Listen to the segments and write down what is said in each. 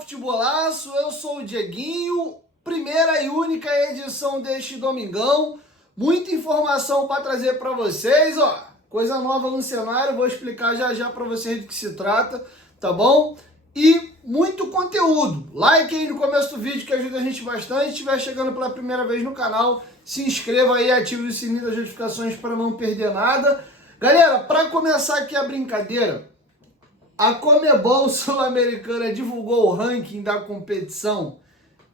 Futebolaço, eu sou o Dieguinho, primeira e única edição deste domingão, muita informação para trazer para vocês, ó, coisa nova no cenário, vou explicar já para vocês do que se trata, tá bom? E muito conteúdo, like aí no começo do vídeo que ajuda a gente bastante, se estiver chegando pela primeira vez no canal, se inscreva aí, ative o sininho das notificações para não perder nada. Galera, para começar aqui a brincadeira, a Conmebol Sul-Americana divulgou o ranking da competição.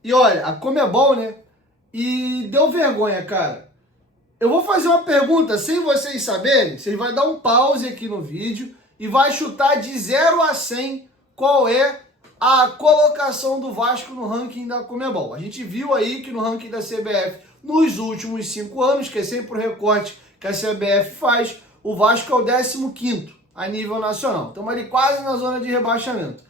E olha, a Conmebol, né? E deu vergonha, cara. Eu vou fazer uma pergunta sem vocês saberem. Vocês vão dar um pause aqui no vídeo e vai chutar de 0 a 100 qual é a colocação do Vasco no ranking da Conmebol. A gente viu aí que no ranking da CBF, nos últimos 5 anos, que é sempre o recorte que a CBF faz, o Vasco é o 15º. A nível nacional. Estamos ali quase na zona de rebaixamento.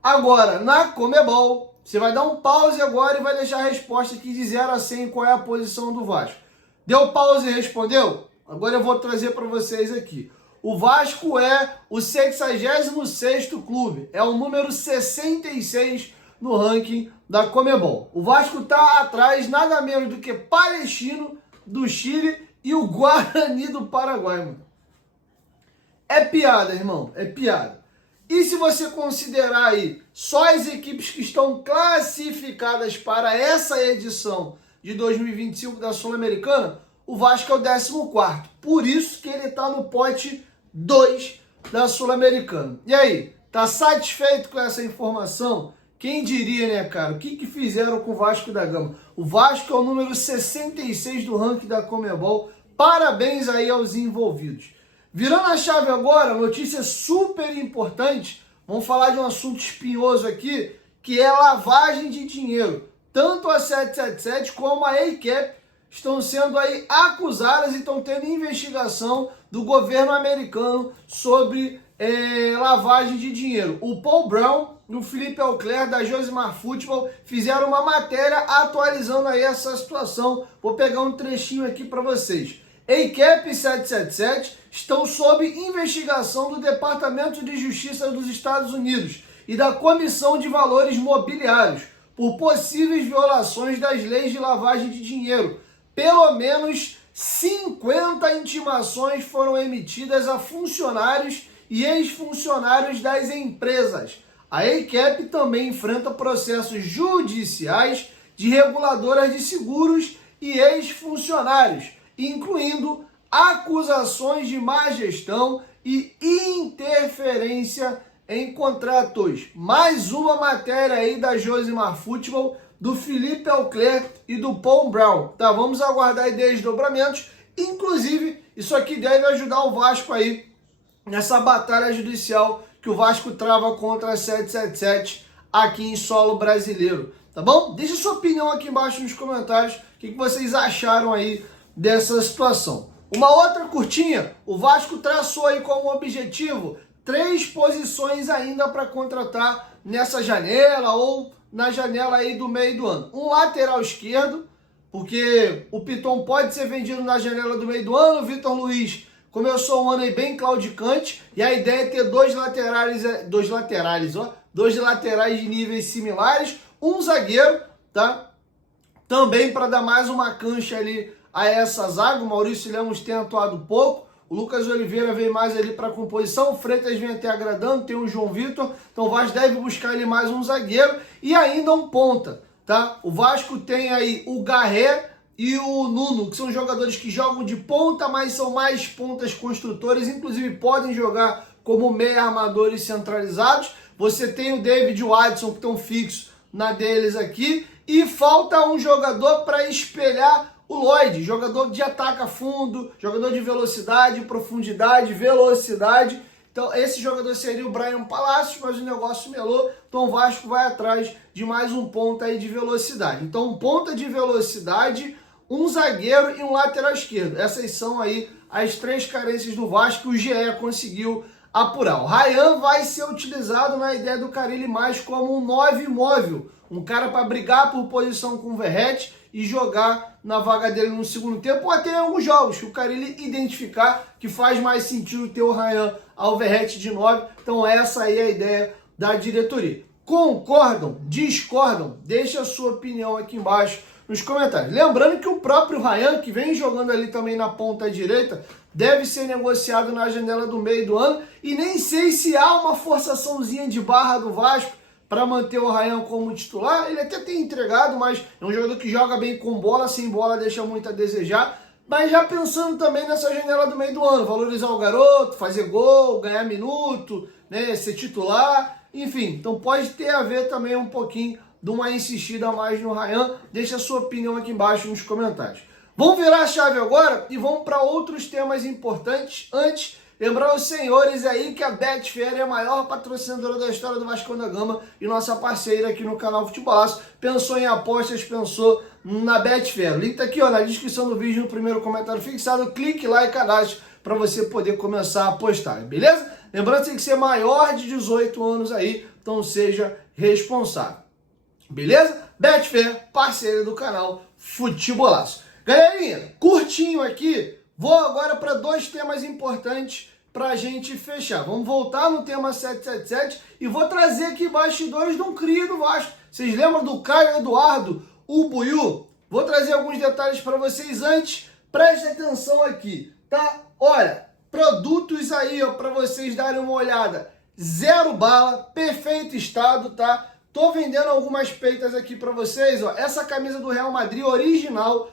Agora, na Conmebol, você vai dar um pause agora e vai deixar a resposta aqui de 0 a 100 qual é a posição do Vasco. Deu pause e respondeu? Agora eu vou trazer para vocês aqui. O Vasco é o 66º clube. É o número 66 no ranking da Conmebol. O Vasco está atrás nada menos do que Palestino do Chile e o Guarani do Paraguai, mano. É piada, irmão, é piada. E se você considerar aí só as equipes que estão classificadas para essa edição de 2025 da Sul-Americana, o Vasco é o 14º. Por isso que ele está no pote 2 da Sul-Americana. E aí, tá satisfeito com essa informação? Quem diria, né, cara? O que fizeram com o Vasco da Gama? O Vasco é o número 66 do ranking da Conmebol. Parabéns aí aos envolvidos. Virando a chave agora, notícia super importante, vamos falar de um assunto espinhoso aqui, que é lavagem de dinheiro. Tanto a 777 como a ACAP estão sendo aí acusadas e estão tendo investigação do governo americano sobre lavagem de dinheiro. O Paul Brown e o Felipe Auclair da Josimar Futebol fizeram uma matéria atualizando aí essa situação. Vou pegar um trechinho aqui para vocês. ACAP e 777 estão sob investigação do Departamento de Justiça dos Estados Unidos e da Comissão de Valores Mobiliários por possíveis violações das leis de lavagem de dinheiro. Pelo menos 50 intimações foram emitidas a funcionários e ex-funcionários das empresas. A ACAP também enfrenta processos judiciais de reguladoras de seguros e ex-funcionários, incluindo acusações de má gestão e interferência em contratos. Mais uma matéria aí da Josimar Futebol, do Felipe Auclair e do Paul Brown. Tá, vamos aguardar aí desdobramentos. Inclusive, isso aqui deve ajudar o Vasco aí nessa batalha judicial que o Vasco trava contra a 777 aqui em solo brasileiro. Tá bom? Deixa sua opinião aqui embaixo nos comentários. O que vocês acharam aí dessa situação. Uma outra curtinha, o Vasco traçou aí como objetivo 3 posições ainda para contratar nessa janela ou na janela aí do meio do ano. Um lateral esquerdo, porque o Piton pode ser vendido na janela do meio do ano, o Vitor Luiz começou um ano aí bem claudicante e a ideia é ter dois laterais de níveis similares, um zagueiro, tá? Também para dar mais uma cancha ali a essa zaga. O Maurício Lemos tem atuado pouco, o Lucas Oliveira vem mais ali para a composição, o Freitas vem até agradando, tem o João Vitor, então o Vasco deve buscar ali mais um zagueiro e ainda um ponta, tá? O Vasco tem aí o Garré e o Nuno, que são jogadores que jogam de ponta, mas são mais pontas construtores, inclusive podem jogar como meia armadores centralizados. Você tem o David e o Adson que estão fixos na deles aqui, e falta um jogador para espelhar o Lloyd, jogador de ataca fundo, jogador de velocidade, profundidade, velocidade. Então esse jogador seria o Brian Palacios, mas o negócio melou, então o Vasco vai atrás de mais um ponta aí de velocidade. Então um ponta de velocidade, um zagueiro e um lateral esquerdo. Essas são aí as 3 carências do Vasco que o GE conseguiu apurar. O Ryan vai ser utilizado na ideia do Carille mais como um 9 móvel, um cara para brigar por posição com o Verratti e jogar na vaga dele no segundo tempo, ou até em alguns jogos que o Carille identificar que faz mais sentido ter o Ryan ao Verratti de 9. Então essa aí é a ideia da diretoria. Concordam? Discordam? Deixa a sua opinião aqui embaixo nos comentários. Lembrando que o próprio Ryan, que vem jogando ali também na ponta direita, deve ser negociado na janela do meio do ano. E nem sei se há uma forçaçãozinha de barra do Vasco para manter o Ryan como titular. Ele até tem entregado, mas é um jogador que joga bem com bola, sem bola deixa muito a desejar. Mas já pensando também nessa janela do meio do ano, valorizar o garoto, fazer gol, ganhar minuto, né, ser titular, enfim. Então pode ter a ver também um pouquinho de uma insistida a mais no Ryan. Deixa a sua opinião aqui embaixo nos comentários. Vamos virar a chave agora e vamos para outros temas importantes. Antes, lembrar os senhores aí que a Betfair é a maior patrocinadora da história do Vasco da Gama e nossa parceira aqui no canal Futebolaço. Pensou em apostas, pensou na Betfair. O link tá aqui, ó, na descrição do vídeo, no primeiro comentário fixado. Clique lá e cadastre para você poder começar a apostar, beleza? Lembrando que tem que ser maior de 18 anos aí, então seja responsável. Beleza? Betfair, parceira do canal Futebolaço. Galerinha, curtinho aqui, vou agora para dois temas importantes para a gente fechar. Vamos voltar no tema 777 e vou trazer aqui bastidores de um cria do Vasco. Vocês lembram do Caio Eduardo, o Buiú? Vou trazer alguns detalhes para vocês antes. Preste atenção aqui, tá? Olha, produtos aí, ó, para vocês darem uma olhada. Zero bala, perfeito estado, tá? Tô vendendo algumas peitas aqui para vocês, ó. Essa camisa do Real Madrid original,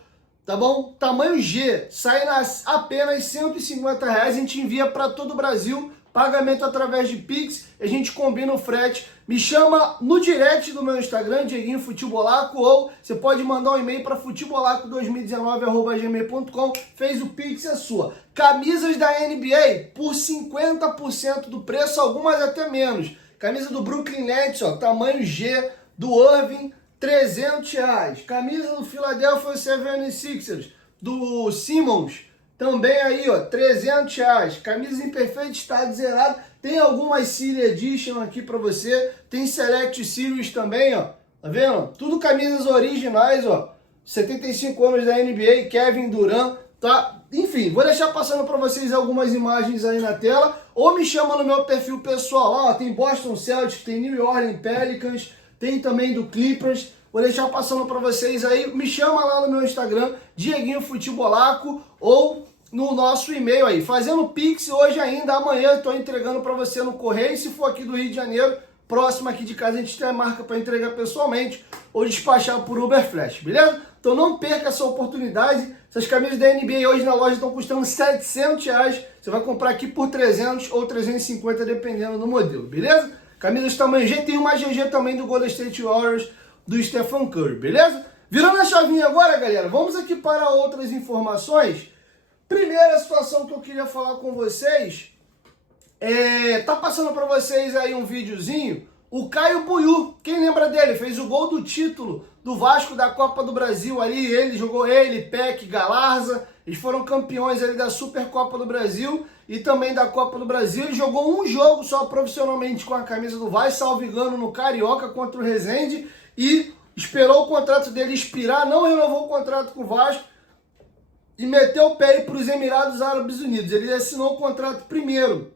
tá bom? Tamanho G, sai apenas R$150, a gente envia para todo o Brasil, pagamento através de Pix, a gente combina o frete. Me chama no direct do meu Instagram, Dieguinho Futebolaco, ou você pode mandar um e-mail para futebolaco2019@gmail.com. Fez o Pix, é sua. Camisas da NBA por 50% do preço, algumas até menos. Camisa do Brooklyn Nets, ó, tamanho G, do Irving, R$300. Camisa do Philadelphia 76ers, do Simmons, também aí, ó, R$300. Camisas em perfeito estado, zerado. Tem algumas Series Edition aqui pra você. Tem Select Series também, ó. Tá vendo? Tudo camisas originais, ó. 75 anos da NBA, Kevin Durant, tá? Enfim, vou deixar passando pra vocês algumas imagens aí na tela. Ou me chama no meu perfil pessoal lá, ó. Tem Boston Celtics, tem New Orleans Pelicans, tem também do Clippers. Vou deixar passando para vocês aí. Me chama lá no meu Instagram, Dieguinho Futebolaco, ou no nosso e-mail aí. Fazendo Pix hoje ainda, amanhã eu estou entregando para você no correio. Se for aqui do Rio de Janeiro, próximo aqui de casa, a gente tem a marca para entregar pessoalmente ou despachar por Uber Flash, beleza? Então não perca essa oportunidade. Essas camisas da NBA hoje na loja estão custando R$700. Você vai comprar aqui por 300 ou 350, dependendo do modelo, beleza? Camisas tamanho G, tem uma GG também do Golden State Warriors, do Stephen Curry, beleza? Virando a chavinha agora, galera, vamos aqui para outras informações. Primeira situação que eu queria falar com vocês, tá passando para vocês aí um videozinho, o Caio Buiú, quem lembra dele? Fez o gol do título do Vasco da Copa do Brasil ali, ele, Peck, Galarza, eles foram campeões ali da Supercopa do Brasil e também da Copa do Brasil. Ele jogou um jogo só profissionalmente com a camisa do Vasco, salvo engano, no Carioca contra o Resende, e esperou o contrato dele expirar, não renovou o contrato com o Vasco e meteu o pé para os Emirados Árabes Unidos. Ele assinou o contrato primeiro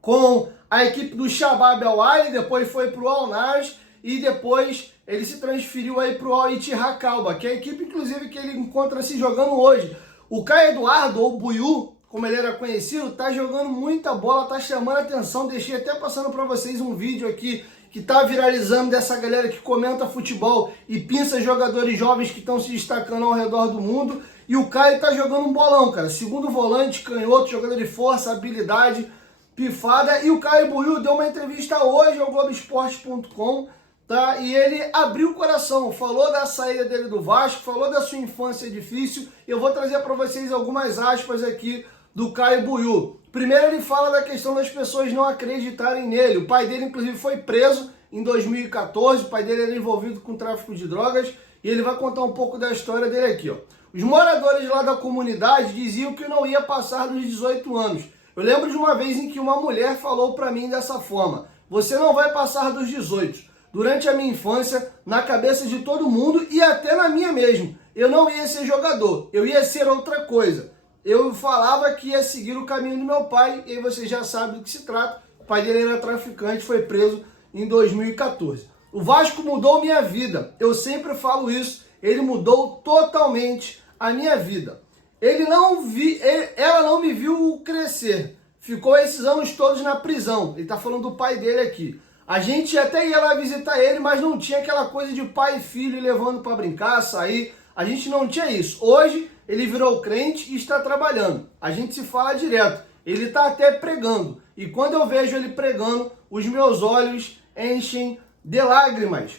com a equipe do Shabab Al Ahly, depois foi para o Al Nassr e depois ele se transferiu aí para o Al Ittihad Kalba, que é a equipe inclusive que ele encontra-se jogando hoje. O Caio Eduardo, ou Buiú, como ele era conhecido, tá jogando muita bola, tá chamando a atenção. Deixei até passando para vocês um vídeo aqui que tá viralizando dessa galera que comenta futebol e pinça jogadores jovens que estão se destacando ao redor do mundo. E o Caio tá jogando um bolão, cara. Segundo volante, canhoto, jogador de força, habilidade, pifada. E o Caio Buiú deu uma entrevista hoje ao Globoesporte.com, tá? E ele abriu o coração, falou da saída dele do Vasco, falou da sua infância difícil. Eu vou trazer para vocês algumas aspas aqui do Caio Buiú. Primeiro ele fala da questão das pessoas não acreditarem nele. O pai dele, inclusive, foi preso em 2014. O pai dele era envolvido com tráfico de drogas. E ele vai contar um pouco da história dele aqui, ó. Os moradores lá da comunidade diziam que não ia passar dos 18 anos. Eu lembro de uma vez em que uma mulher falou para mim dessa forma: você não vai passar dos 18. Durante a minha infância, na cabeça de todo mundo e até na minha mesmo, eu não ia ser jogador, eu ia ser outra coisa. Eu falava que ia seguir o caminho do meu pai, e aí você já sabe do que se trata. O pai dele era traficante, foi preso em 2014. O Vasco mudou minha vida, eu sempre falo isso, ele mudou totalmente a minha vida. Ela não me viu crescer, ficou esses anos todos na prisão. Ele está falando do pai dele aqui. A gente até ia lá visitar ele, mas não tinha aquela coisa de pai e filho levando para brincar, sair. A gente não tinha isso. Hoje ele virou crente e está trabalhando. A gente se fala direto. Ele está até pregando. E quando eu vejo ele pregando, os meus olhos enchem de lágrimas.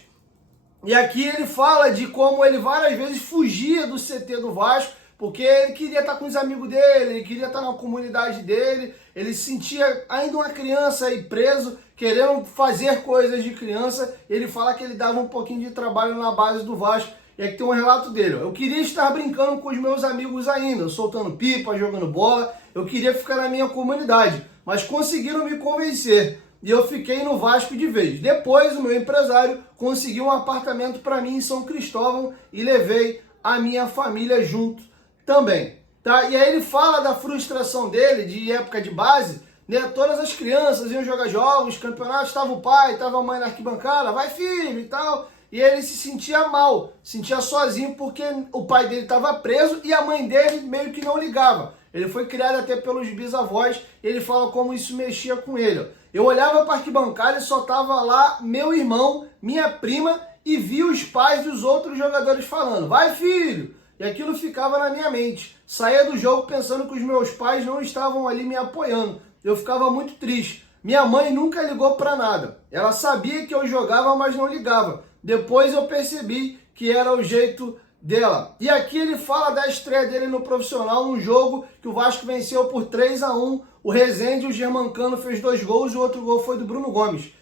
E aqui ele fala de como ele várias vezes fugia do CT do Vasco, porque ele queria estar com os amigos dele, ele queria estar na comunidade dele, ele se sentia ainda uma criança aí preso, querendo fazer coisas de criança. Ele fala que ele dava um pouquinho de trabalho na base do Vasco. E aqui tem um relato dele. Eu queria estar brincando com os meus amigos ainda, soltando pipa, jogando bola. Eu queria ficar na minha comunidade, mas conseguiram me convencer. E eu fiquei no Vasco de vez. Depois, o meu empresário conseguiu um apartamento para mim em São Cristóvão e levei a minha família junto também. Tá? E aí ele fala da frustração dele de época de base, né? Todas as crianças iam jogar jogos, campeonatos, estava o pai, estava a mãe na arquibancada, vai filho e tal. E ele se sentia mal, sentia sozinho porque o pai dele estava preso e a mãe dele meio que não ligava. Ele foi criado até pelos bisavós, ele fala como isso mexia com ele. Eu olhava para a arquibancada e só tava lá meu irmão, minha prima, e via os pais dos outros jogadores falando, vai filho! E aquilo ficava na minha mente. Saía do jogo pensando que os meus pais não estavam ali me apoiando. Eu ficava muito triste. Minha mãe nunca ligou para nada. Ela sabia que eu jogava, mas não ligava. Depois eu percebi que era o jeito dela. E aqui ele fala da estreia dele no profissional, num jogo que o Vasco venceu por 3-1. O Rezende, o Germancano, fez 2 gols e o outro gol foi do Bruno Gomes.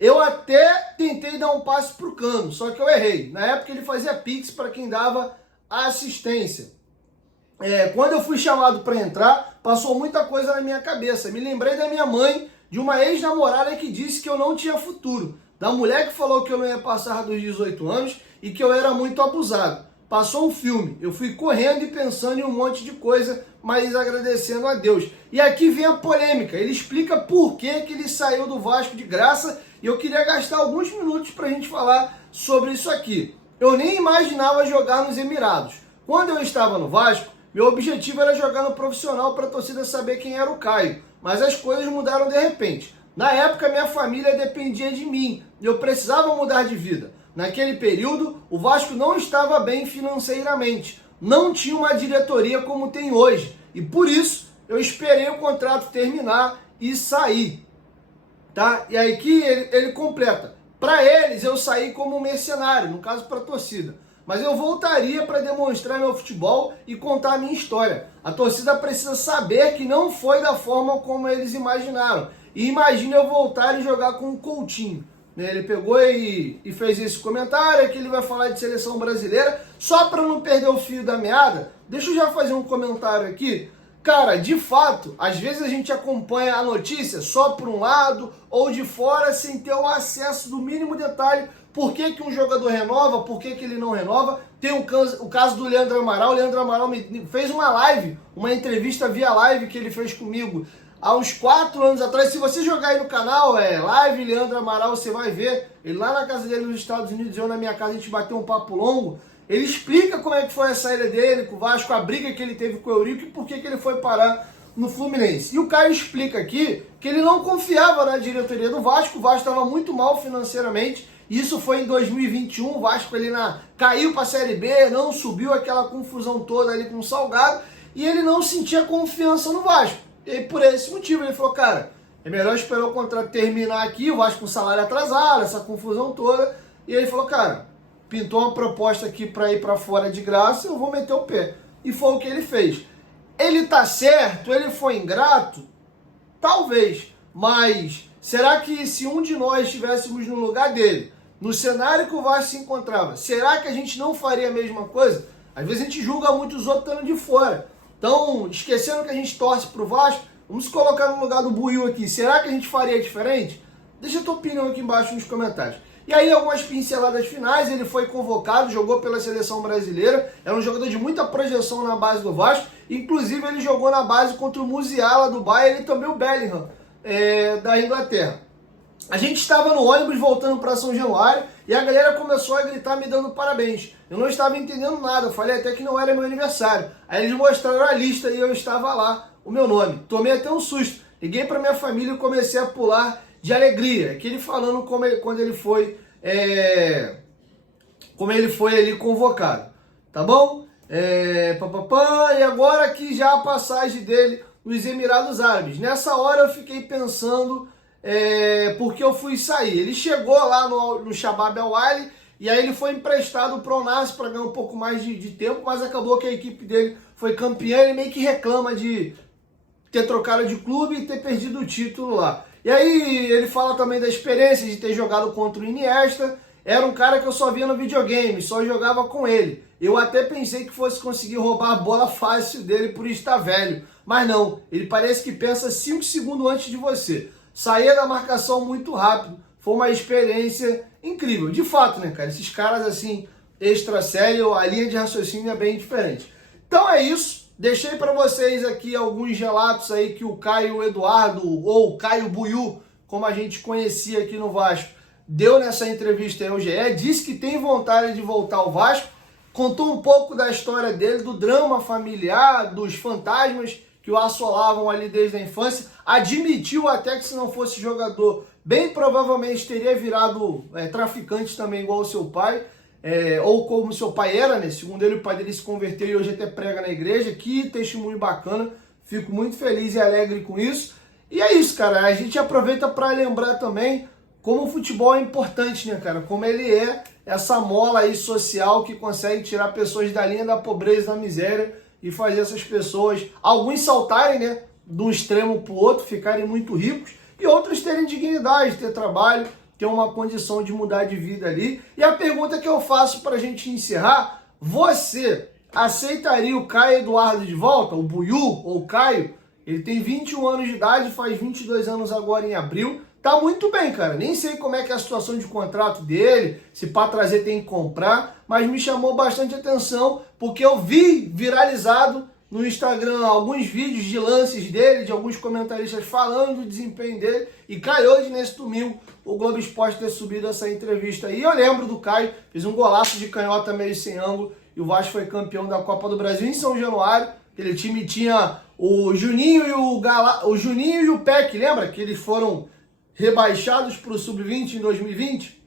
Eu até tentei dar um passe pro Cano, só que eu errei. Na época ele fazia pix para quem dava assistência. Quando eu fui chamado para entrar, passou muita coisa na minha cabeça. Me lembrei da minha mãe, de uma ex-namorada que disse que eu não tinha futuro. Da mulher que falou que eu não ia passar dos 18 anos e que eu era muito abusado. Passou um filme, eu fui correndo e pensando em um monte de coisa, mas agradecendo a Deus. E aqui vem a polêmica, ele explica por que ele saiu do Vasco de graça e eu queria gastar alguns minutos para a gente falar sobre isso aqui. Eu nem imaginava jogar nos Emirados. Quando eu estava no Vasco, meu objetivo era jogar no profissional para a torcida saber quem era o Caio, mas as coisas mudaram de repente. Na época, minha família dependia de mim e eu precisava mudar de vida. Naquele período, o Vasco não estava bem financeiramente, não tinha uma diretoria como tem hoje. E por isso, eu esperei o contrato terminar e sair. Tá? E aí que ele completa. Para eles, eu saí como mercenário, no caso para a torcida. Mas eu voltaria para demonstrar meu futebol e contar a minha história. A torcida precisa saber que não foi da forma como eles imaginaram. E imagina eu voltar e jogar com o Coutinho. Ele pegou e fez esse comentário, que ele vai falar de seleção brasileira. Só para não perder o fio da meada, deixa eu já fazer um comentário aqui. Cara, de fato, às vezes a gente acompanha a notícia só por um lado ou de fora sem ter o acesso do mínimo detalhe. Por que um jogador renova, por que ele não renova. Tem o caso do Leandro Amaral. O Leandro Amaral me fez uma live, uma entrevista via live que ele fez comigo há uns 4 anos atrás. Se você jogar aí no canal, live Leandro Amaral, você vai ver. Ele lá na casa dele nos Estados Unidos, eu na minha casa, a gente bateu um papo longo. Ele explica como é que foi a saída dele com o Vasco, a briga que ele teve com o Eurico e por que ele foi parar no Fluminense. E o Caio explica aqui que ele não confiava na diretoria do Vasco, o Vasco estava muito mal financeiramente. Isso foi em 2021, o Vasco caiu para a Série B, não subiu, aquela confusão toda ali com o Salgado, e ele não sentia confiança no Vasco. E aí, por esse motivo, ele falou, cara, é melhor esperar o contrato terminar aqui, o Vasco com salário atrasado, essa confusão toda. E ele falou, cara, pintou uma proposta aqui para ir para fora de graça, eu vou meter o pé. E foi o que ele fez. Ele tá certo? Ele foi ingrato? Talvez. Mas será que se um de nós estivéssemos no lugar dele, no cenário que o Vasco se encontrava, será que a gente não faria a mesma coisa? Às vezes a gente julga muito os outros estando de fora. Então, esquecendo que a gente torce pro Vasco, vamos se colocar no lugar do Buiu aqui. Será que a gente faria diferente? Deixa a tua opinião aqui embaixo nos comentários. E aí, algumas pinceladas finais, ele foi convocado, jogou pela seleção brasileira, é um jogador de muita projeção na base do Vasco, inclusive ele jogou na base contra o Musiala do Bayern e também o Bellingham, da Inglaterra. A gente estava no ônibus voltando para São Januário e a galera começou a gritar me dando parabéns. Eu não estava entendendo nada, eu falei até que não era meu aniversário. Aí eles mostraram a lista e eu estava lá, o meu nome. Tomei até um susto. Liguei para minha família e comecei a pular de alegria. Aquele falando quando ele foi ali convocado. Tá bom? E agora aqui já a passagem dele nos Emirados Árabes. Nessa hora eu fiquei pensando... porque eu fui sair. Ele chegou lá no Shabab Al Ahly e aí ele foi emprestado para o Nasr para ganhar um pouco mais de tempo, mas acabou que a equipe dele foi campeã. Ele meio que reclama de ter trocado de clube e ter perdido o título lá. E aí ele fala também da experiência de ter jogado contra o Iniesta. Era um cara que eu só via no videogame, só jogava com ele. Eu até pensei que fosse conseguir roubar a bola fácil dele por estar velho, mas não, ele parece que pensa 5 segundos antes de você. Saía da marcação muito rápido, foi uma experiência incrível. De fato, né, cara, esses caras assim, extra sério, a linha de raciocínio é bem diferente. Então é isso, deixei para vocês aqui alguns relatos aí que o Caio Eduardo, ou Caio Buiú, como a gente conhecia aqui no Vasco, deu nessa entrevista aí ao GE, disse que tem vontade de voltar ao Vasco, contou um pouco da história dele, do drama familiar, dos fantasmas que o assolavam ali desde a infância, admitiu até que se não fosse jogador, bem provavelmente teria virado traficante também igual o seu pai, ou como seu pai era, né? Segundo ele, o pai dele se converteu e hoje até prega na igreja. Que testemunho bacana, fico muito feliz e alegre com isso. E é isso, cara, a gente aproveita para lembrar também como o futebol é importante, né, cara? Como ele é essa mola aí social que consegue tirar pessoas da linha da pobreza, da miséria e fazer essas pessoas, alguns saltarem, né, de um extremo para o outro, ficarem muito ricos e outros terem dignidade, ter trabalho, ter uma condição de mudar de vida ali. E a pergunta que eu faço para a gente encerrar, você aceitaria o Caio Eduardo de volta, o Buiú ou o Caio? Ele tem 21 anos de idade, faz 22 anos agora em abril. Tá muito bem, cara. Nem sei como é que é a situação de contrato dele, se para trazer tem que comprar, mas me chamou bastante atenção porque eu vi viralizado no Instagram alguns vídeos de lances dele, de alguns comentaristas falando do desempenho dele, e caiu hoje nesse domingo o Globo Esporte ter subido essa entrevista aí. Eu lembro do Caio, fez um golaço de canhota meio sem ângulo, e o Vasco foi campeão da Copa do Brasil em São Januário. Aquele time tinha o Juninho e o Peck, lembra? Que eles foram rebaixados para o Sub-20 em 2020.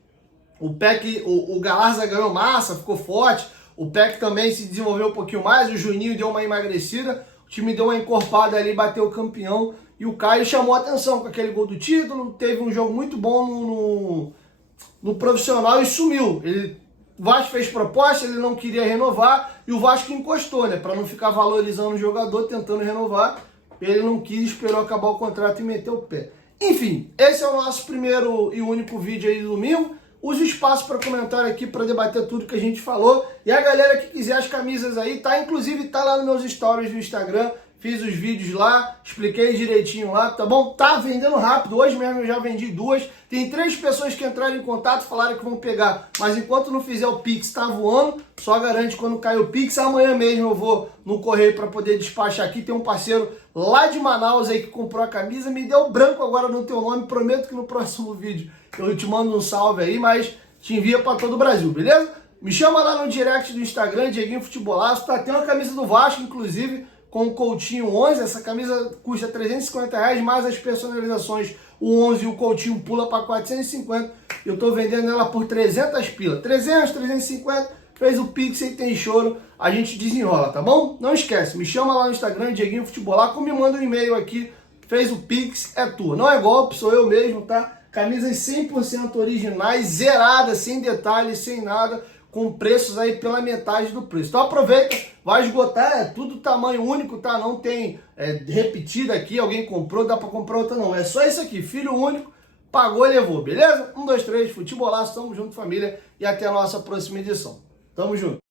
O Peck, o Galarza ganhou massa, ficou forte. O Peck também se desenvolveu um pouquinho mais. O Juninho deu uma emagrecida. O time deu uma encorpada ali, bateu o campeão. E o Caio chamou a atenção com aquele gol do título. Teve um jogo muito bom no profissional e sumiu. O Vasco fez proposta, ele não queria renovar. E o Vasco encostou, né? Para não ficar valorizando o jogador, tentando renovar. Ele não quis, esperou acabar o contrato e meteu o pé. Enfim, esse é o nosso primeiro e único vídeo aí do domingo. Use o espaço para comentário aqui para debater tudo que a gente falou. E a galera que quiser as camisas aí, inclusive tá lá nos meus stories do Instagram. Fiz os vídeos lá, expliquei direitinho lá, tá bom? Tá vendendo rápido, hoje mesmo eu já vendi 2. Tem 3 pessoas que entraram em contato, falaram que vão pegar. Mas enquanto não fizer o Pix, tá voando. Só garante quando cair o Pix. Amanhã mesmo eu vou no correio para poder despachar aqui. Tem um parceiro lá de Manaus aí que comprou a camisa. Me deu branco agora no teu nome. Prometo que no próximo vídeo eu te mando um salve aí, mas te envia para todo o Brasil, beleza? Me chama lá no direct do Instagram, Dieguinho Futebolaço. Tá? Tem uma camisa do Vasco, inclusive, com o Coutinho 11, essa camisa custa R$350, mais as personalizações, o 11 e o Coutinho pula para 450, eu tô vendendo ela por 300 pila, 300, 350, fez o Pix e tem choro, a gente desenrola, tá bom? Não esquece, me chama lá no Instagram, Dieguinho Futebolaco, me manda um e-mail aqui, fez o Pix, é tua, não é golpe, sou eu mesmo, tá? Camisas 100% originais, zeradas, sem detalhes, sem nada, com preços aí pela metade do preço. Então aproveita, vai esgotar, é tudo tamanho único, tá? Não tem repetida aqui, alguém comprou, dá pra comprar outra não. É só isso aqui, filho único, pagou e levou, beleza? 1, 2, 3, Futebolaço, tamo junto família e até a nossa próxima edição. Tamo junto.